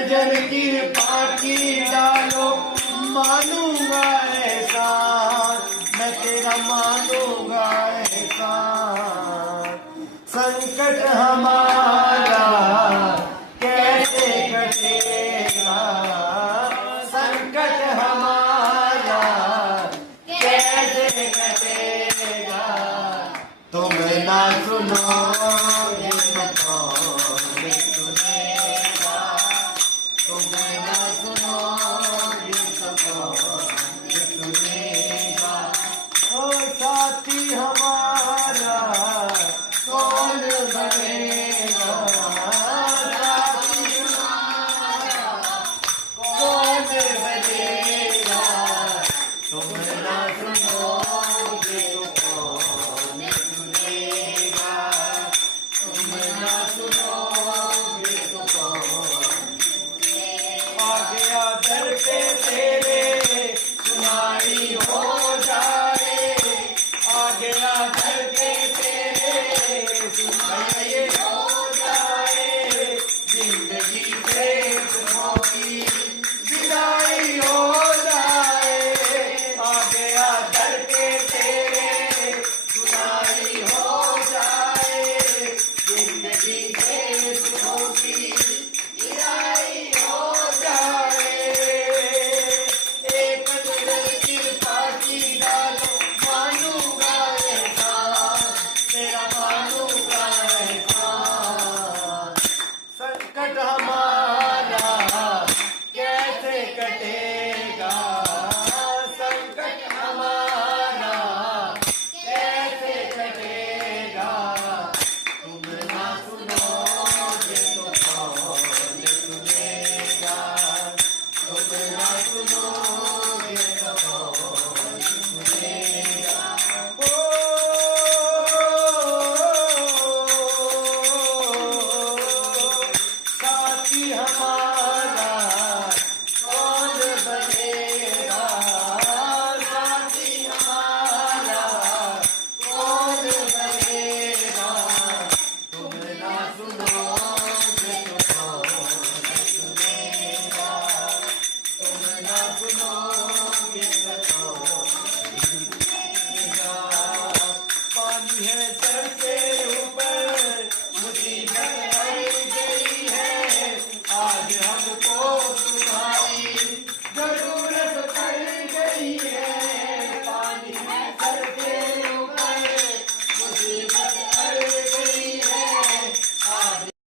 नजर की पाकी डालो, मानूंगा एहसान, मैं तेरा मानूंगा एहसान। संकट हमारा कैसे कटेगा, संकट हमारा कैसे कटेगा, तुम ना सुनोगे तो कौन सुनेगा, तुम ना सुनोगे तो कौन सुनेगा। ओ साथी हमारा कौन बनेगा, साथी हमारा कौन बनेगा, तुम ना सुनोगे तो कौन सुनेगा, तुम ना सुनोगे तो कौन सुनेगा। आ गया दर पे तेरे सुनाई हो जाए, आ गया दर पे तेरे सुनाई हो जाए, जिंदगी से दुखों की विदाई हो जाए। आ गया दर पे तेरे सुनाई हो जाए, जिंदगी से दुखों की विदाई हो जाए। एक नजर की पाकी डालो, मानूंगा एहसान, तेरा मानूंगा एहसान। संकट हमारा कैसे कटेगा, संकट हमारा कैसे कटेगा, तुम ना सुनोगे तो कौन सुनेगा, तुम ना सुनोगे तो कौन सुनेगा। ओ साथी हमारा कौन बनेगा, साथी हमारा कौन बनेगा, तुम ना सुनो